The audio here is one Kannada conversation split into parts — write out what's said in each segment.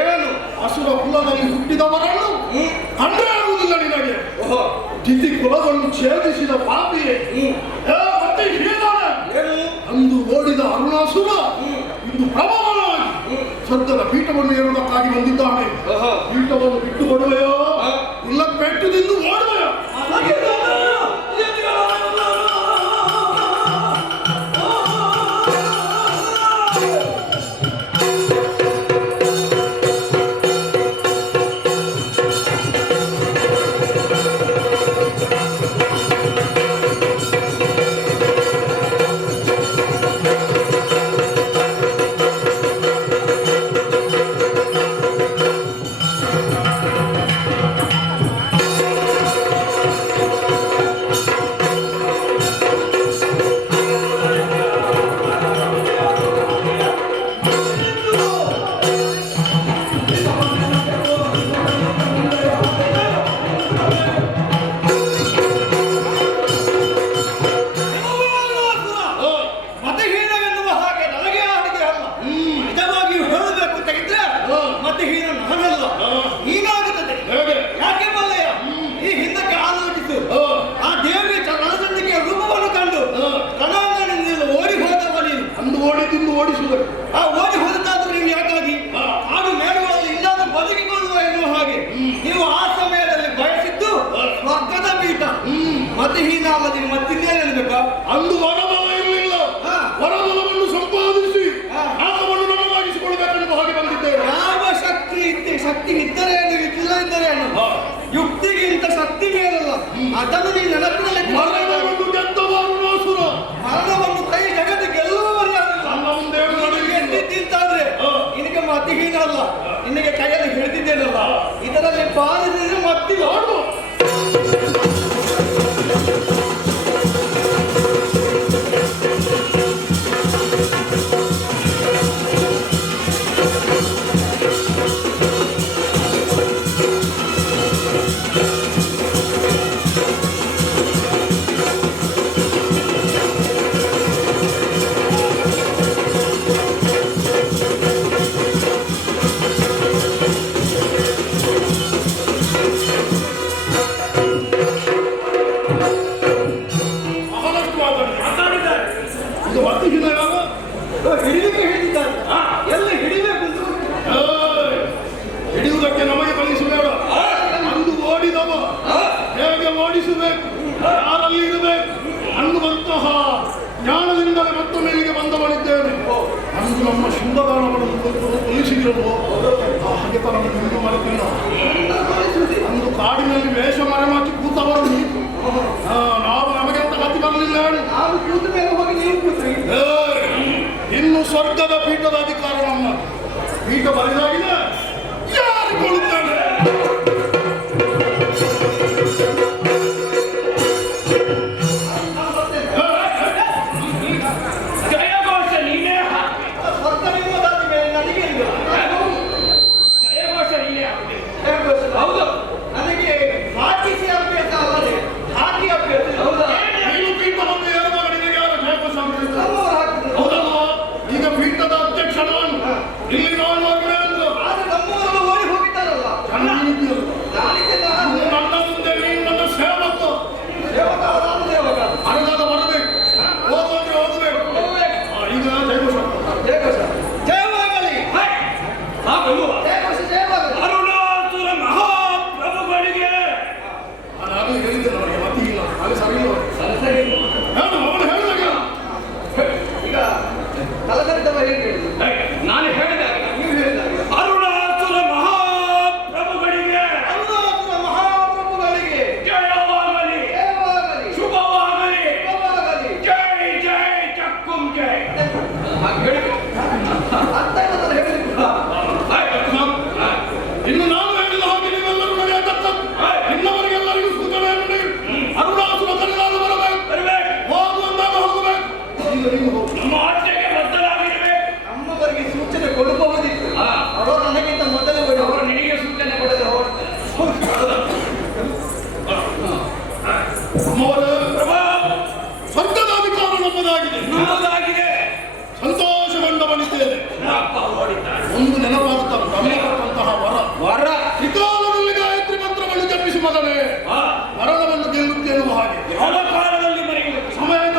ಏನು ಅಸುರ ಕುಲದಲ್ಲಿ ಹುಟ್ಟಿದವರನ್ನು ಕಂಡೇ ಆಗುವುದಿಲ್ಲ ನಿನಗೆ. ತಿಥಿ ಕುಲವನ್ನು ಛೇದಿಸಿದ ಪಾಪಿಯೇ ಮತ್ತೆ ಅಂದು ಓಡಿದ ಅರುಣಾಸುರ ಇಂದು ಪ್ರಬಲವಾಗಿ ಸ್ವರ್ಗದ ಪೀಠವನ್ನು ಏರುವುದಕ್ಕಾಗಿ ಬಂದಿದ್ದಾನೆ. ಪೀಠವನ್ನು ಬಿಟ್ಟು ಕೊಡುವೆಯೋ ಇಲ್ಲ ಪೆಟ್ಟು ತಿಂದು ಓಡುವೆಯೋ? ಓಡಿ ಹೋದದ್ದಾದ್ರೂ ನೀವು ಯಾಕಾಗಿ ಕಾಡು ಮೇಡುಗಳಲ್ಲಿ ಇನ್ನಾದ್ರೂ ಬದುಕಿಕೊಳ್ಳುವ ಎನ್ನುವ ಹಾಗೆ ನೀವು ಆ ಸಮಯದಲ್ಲಿ ಬಯಸಿದ್ದು ಸ್ವರ್ಗದ ಪೀಠ ಮತ್ತೆ ಹೀನಾಗದಿ ಮತ್ತಿನ್ನೇನು ಹೇಳ್ಬೇಕಾ? ಅಂದು ವರಬಲ ಇರಲಿಲ್ಲ, ವರಬಲವನ್ನು ಸಂಪಾದಿಸಿ ಆತವನ್ನು ನಮಗಾಗಿಸಿಕೊಳ್ಳಬೇಕೆಂದು ಹಾಗೆ ಬಂದಿದ್ದೇವೆ. ಯಾವ ಶಕ್ತಿ ಇದ್ದರೇನು ಇದ್ದಿಲ್ಲ ಇದ್ದರೇನು ಯುಕ್ತಿಗಿಂತ ಶಕ್ತಿ ಮೇಲಲ್ಲ. ಅದನ್ನು ನೀನು ನೆನಪಿನಲ್ಲಿ ಮರಣವನ್ನು ಗೆದ್ದವರುಣಾಸುರ ಮರಣವನ್ನು ಕೈ ಜಗತ್ತು ಗೆಲ್ಲುವವರಿಗಾದ್ರೆ ನಿನಗೆ ಮತಿಹೀನ ಅಲ್ಲ, ನಿನಗೆ ಕೈಯಲ್ಲಿ ಹಿಡಿದಿದ್ದೇನಲ್ಲ, ಇದರಲ್ಲಿ ಪಾಲಿಸಿದ್ರೆ ಮತ್ತಿ ನೋಡು. ಹಿಡಿಯುವುದಕ್ಕೆ ನಮಗೆ ಕಲಿಸಬೇಡ. ಅಂದು ಓಡಿದವ ಹೇಗೆ ಓಡಿಸಬೇಕು, ಯಾರಲ್ಲಿ ಇರಬೇಕು ಅನ್ನುವಂತಹ ಜ್ಞಾನದಿಂದಲೇ ಮತ್ತೊಮ್ಮೆ ಇಲ್ಲಿಗೆ ಬಂದವನಿದ್ದೇನೆ. ಅಂದು ನಮ್ಮ ಶುಂಭದಾನವನ್ನು ಕಲಿಸಿದಿರಲು ಹಾಗೆ ತನಗೆ ಮುಂದೆ ಮಾಡುತ್ತೇನೆ. ಅಂದು ಕಾಡಿನಲ್ಲಿ ವೇಷ ಮರೆಮಾಚಿ ಕೂತವರು ನಾವು ನಮಗೆಂತ ಗತಿ ಬರಲಿಲ್ಲ. ಇನ್ನು ಸ್ವರ್ಗದ ಪೀಠದ ಅಧಿಕಾರ ನಮ್ಮ ಪೀಠ ಬರೆದಾಗಿದೆ, ಯಾರು ಕೊಳ್ಳುತ್ತಾನೆ? ಮೊದಲನೇ ಮರಣವನ್ನು ಗೆಲ್ಲುತ್ತೇನುವ ಹಾಗೆ ಯಾವ ಕಾಲದಲ್ಲಿ ಮರೆಯುವುದು ಸಮಯದ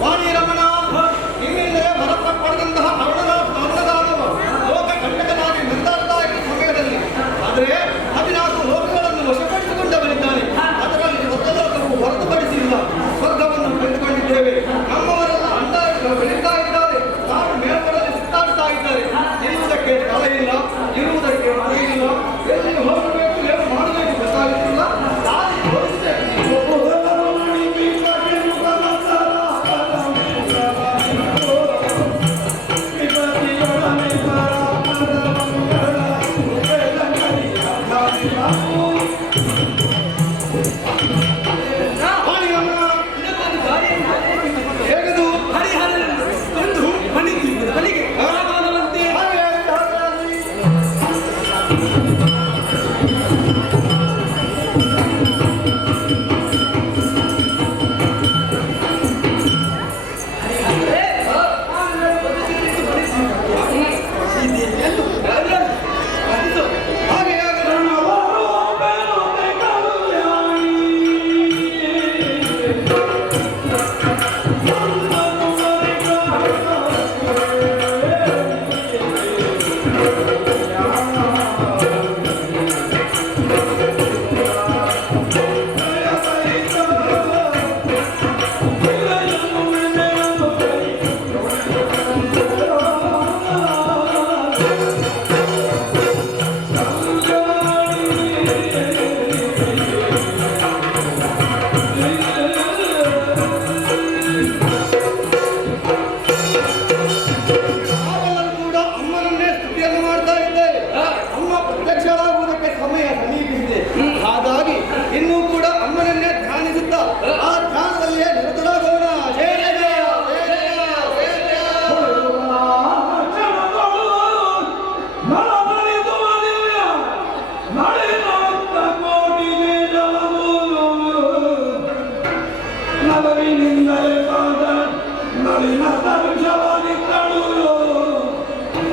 ವಾಣಿ ರಮಣ, ನಿಮ್ಮಿಂದಲೇ ಭರತ ಪಡೆದಂತಹ ಅರುಣದಾನವ ಲೋಕ ಕಂಟಕನಾಗಿ ಮೆರೆದಾಡ್ತಾ ಇದ್ದ ಸಮಯದಲ್ಲಿ ಆದರೆ 14 ಲೋಕಗಳನ್ನು ವಶಪಡಿಸಿಕೊಂಡವರಿದ್ದಾನೆ. ಅದರಲ್ಲಿ ಹೊಸ ಲೋಕವು ಹೊರತುಪಡಿಸಿಲ್ಲ. ಸ್ವರ್ಗವನ್ನು ಪಡೆದುಕೊಂಡಿದ್ದೇವೆ. ನಮ್ಮವರೆಲ್ಲ ಅಂದಾಜು ಬೆಳೀತಾ ಇದ್ದಾರೆ. ತಾನು ಮೇಲ್ಪಡಲು ಸುತ್ತಾಡ್ತಾ ಇದ್ದಾರೆ. ನಿಲ್ಲುವುದಕ್ಕೆ ಸ್ಥಳ ಇಲ್ಲ, ಇರುವುದಕ್ಕೆ ಮನೆ ಇಲ್ಲ. ಎಲ್ಲಿ ಹೋಗಬೇಕು, ಏನು ಮಾಡಬೇಕು ಗೊತ್ತಾಗುತ್ತಿಲ್ಲ. ದಾರಿ ತೋರಿಸಿದೆ.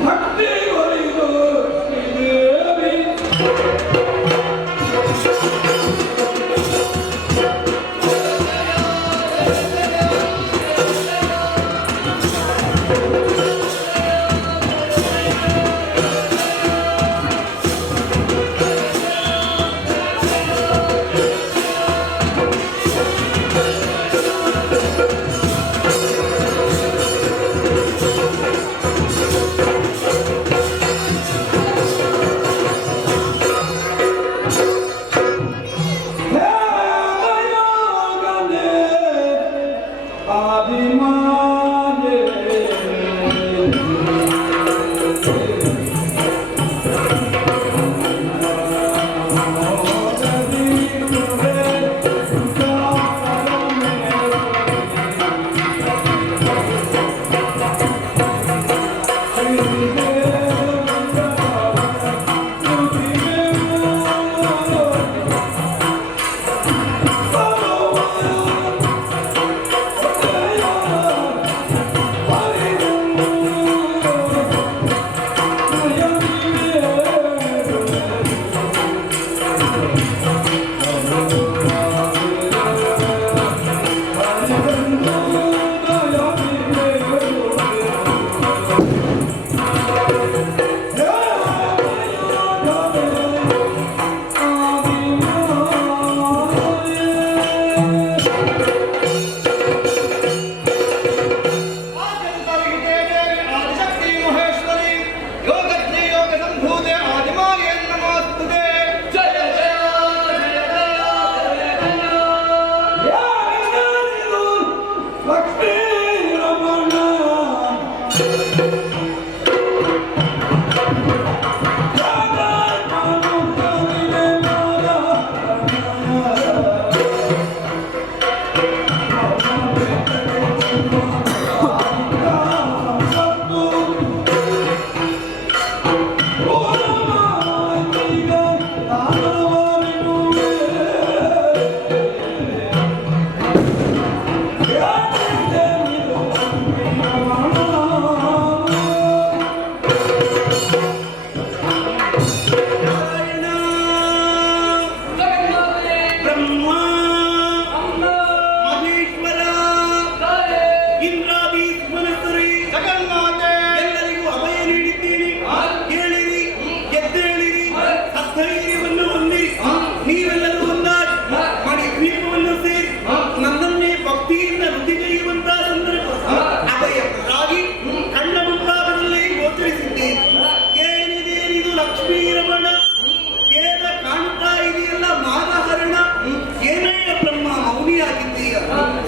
ಭಕ್ತಿ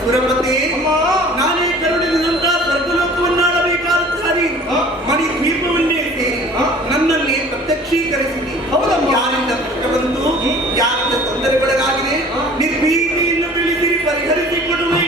ಸುರಪತಿ ನಾನೇ ಕರುಣಿಸಿದಂತ ಸ್ವರ್ಗಲೋಕವನ್ನಾಡಬೇಕಾದ ದಾರಿ ಮಣಿ ದ್ವೀಪವನ್ನೇ ಸೇರಿ ನನ್ನಲ್ಲಿ ಪ್ರತ್ಯಕ್ಷೀಕರಿಸಿದಿ. ಯಾರಿಂದ ಕಷ್ಟ ಬಂತು, ಯಾರಿಂದ ತೊಂದರೆಗೊಳಗಾಗಿದೆ, ನಿರ್ಭೀತಿಯಿಂದ ತಿಳಿಸಿರಿ, ಪರಿಹರಿಸಿಕೊಡುವೆ.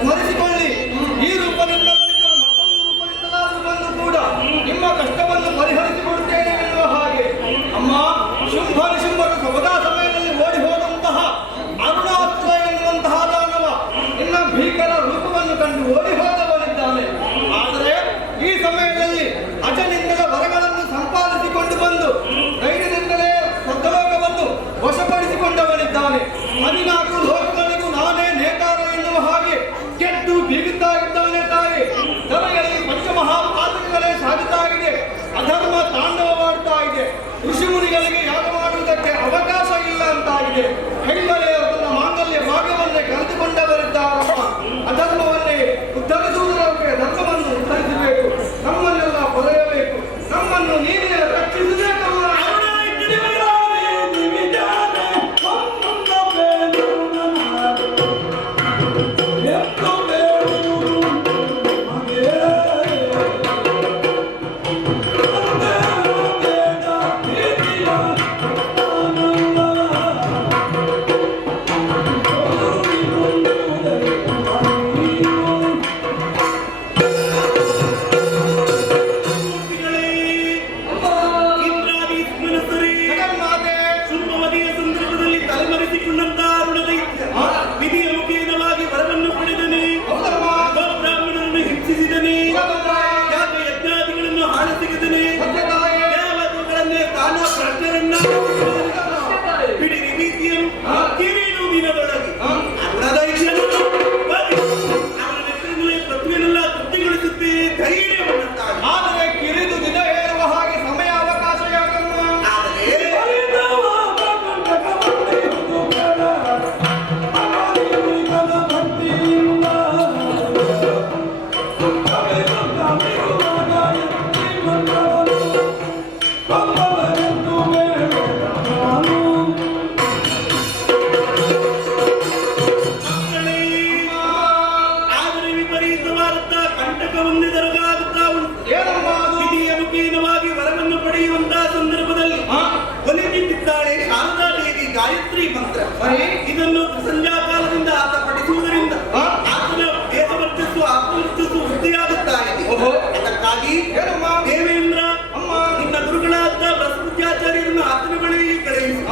ಸ್ಮರಿಸಿಕೊಳ್ಳಿ, ಈ ರೂಪದಿಂದ ಬಳಿಕರು ಮತ್ತೊಂದು ರೂಪದಿಂದಲಾದರೂ ಬಂದು ಕೂಡ ನಿಮ್ಮ ಕಷ್ಟವನ್ನು ಪರಿಹರಿಸಿಕೊಡುತ್ತೇನೆ ಎನ್ನುವ ಹಾಗೆ. ಅಮ್ಮ, ಶುಂಭರು ಸವದಾ ಸಮಯದಲ್ಲಿ ಓಡಿ ಹೋದಂತಹ ಅರುಣಾಸ್ತ್ರ ಎನ್ನುವಂತಹ ದಾನವ ನಿನ್ನ ಭೀಕರ ರೂಪವನ್ನು ಕಂಡು ಓಡಿ ಹೋದವನಿದ್ದಾನೆ. ಆದರೆ ಈ ಸಮಯದಲ್ಲಿ ಅಜನಿಂದಲೇ ವರಗಳನ್ನು ಸಂಪಾದಿಸಿಕೊಂಡು ಬಂದು ಧೈರ್ಯದಿಂದಲೇ ಸ್ವರ್ಗಲೋಕವನ್ನು ವಶಪಡಿಸಿಕೊಂಡವನಿದ್ದಾನೆ. 14 ಲೋಕಗಳಿಗೂ ನಾನೇ ನೇಕಾರ ಎನ್ನುವ ಹಾಗೆ ಕೆಟ್ಟು ಬೀಗುತ್ತಾ ಇದ್ದಾನೆ ತಾಯಿ. ಧರೆಯಲ್ಲಿ ಪಂಚಮಹಾಪಾತಕಗಳೇ ಸಾಗುತ್ತಾ ಇದೆ, ಅಧರ್ಮ ತಾಂಡವವಾಡ್ತಾ ಇದೆ, ಋಷಿಮುನಿಗಳಿಗೆ ಯಾಗ ಮಾಡುವುದಕ್ಕೆ ಅವಕಾಶ ಇಲ್ಲ ಅಂತಾಗಿದೆ. ಹೆಣ್ಮನೆಯರು ತನ್ನ ಮಾಂಗಲ್ಯ ಭಾಗವನ್ನೇ ಕಳೆದುಕೊಂಡವರಿದ್ದಾರಮ್ಮ. ಅಧರ್ಮವನ್ನೇ ಉದ್ಧರಿಸುವುದಕ್ಕೆ ಧರ್ಮವನ್ನು ಉದ್ಧರಿಸಬೇಕು, ನಮ್ಮನ್ನೆಲ್ಲ ಪೊರೆಯಬೇಕು, ನಮ್ಮನ್ನು ನೀನೇ ರಕ್ಷಿಸಬೇಕಮ್ಮ. ಆದರೆ ಕಿರಿದು ದಿನ ಹೇಳುವ ಹಾಗೆ ಸಮಯ ಅವಕಾಶ ಯಾಕಮ್ಮ? ಆದರೆ ವಿಪರೀತವಾದ ಕಂಟಕ ಹೊಂದಿದರಗಾಗುತ್ತಾ ಉಂಟು. ವಿಧಿಯ ಮುಖೇನವಾಗಿ ವರವನ್ನು ಪಡೆಯುವಂತಹ ಸಂದರ್ಭದಲ್ಲಿ ಒಲಿದಿದ್ದಾಳೆ ಶಾರದಾ ದೇವಿ ಗಾಯತ್ರಿ ಮಂತ್ರ. ಇದನ್ನು ಸಂಧ್ಯಾ ಕಾಲದಿಂದ ಆತ ಪಠಿಸುವುದರಿಂದ ಆತನ ದೇಹ ವರ್ಚಸ್ಸು ಆತ್ಮವರ್ಚಸ್ಸು ವೃದ್ಧಿಯಾಗುತ್ತಾ ಇದೆ. ಅದಕ್ಕಾಗಿ ದೇವೇಂದ್ರ ನಿನ್ನ ಗುರುಗಳಾದ ಬೃಹಸ್ಪತ್ಯಾಚಾರ್ಯರನ್ನು ಆತನ ಬಳಿಗೆ ಕಳುಹಿಸಿ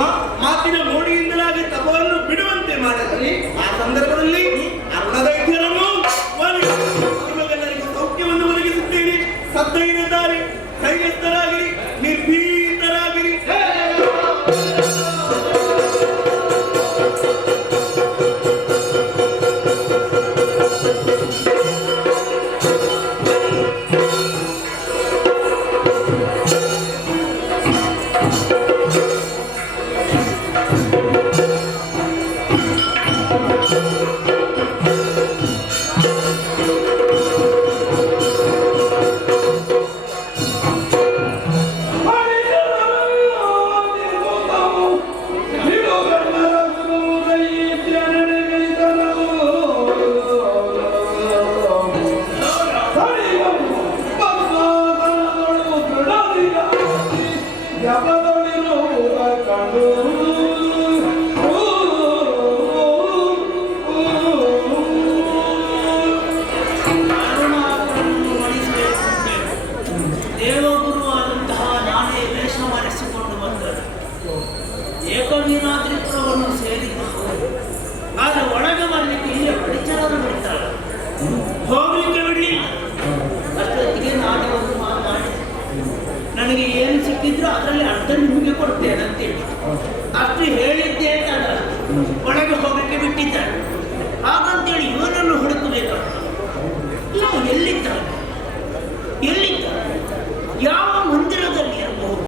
ಮಾತಿನ ಮೋಡಿಯಿಂದಲಾಗಿ ತಪವನ್ನು ಬಿಡುವಂತೆ ಮಾಡಲಿ. ಆ ಸಂದರ್ಭದಲ್ಲಿ ಅರುಣದೈತ್ಯರನ್ನು ನಿಮಗೆಲ್ಲರಿಗೂ ಸೌಖ್ಯವನ್ನು ಒದಗಿಸುತ್ತೇನೆ. ಸದ್ಧೈರ್ಯಧಾರಿ, ಧೈರ್ಯಸ್ಥರಾಗಿರಿ, ನಿರ್ಭೀತರಾಗಿರಿ. ಏಕವೀರಾದ್ರಿಪುರವನ್ನು ಸೇರಿದ್ದು. ಆದರೆ ಒಳಗೆ ಬರಲಿಕ್ಕೆ ಇಲ್ಲೇ ಪರಿಚಯವರು ಬಿಡ್ತಾರೆ, ಹೋಗ್ಲಿಕ್ಕೆ ಬಿಡಲಿಲ್ಲ. ಅಷ್ಟೊತ್ತಿಗೆ ನಾನೇ ಒಂದು ಮಾತಾಡಿ, ನನಗೆ ಏನು ಸಿಕ್ಕಿದ್ರು ಅದರಲ್ಲಿ ಅರ್ಧ ನಿಮಗೆ ಕೊಡ್ತೇನೆ ಅಂತೇಳಿ ಅಷ್ಟು ಹೇಳಿದ್ದೆ ಅಂತ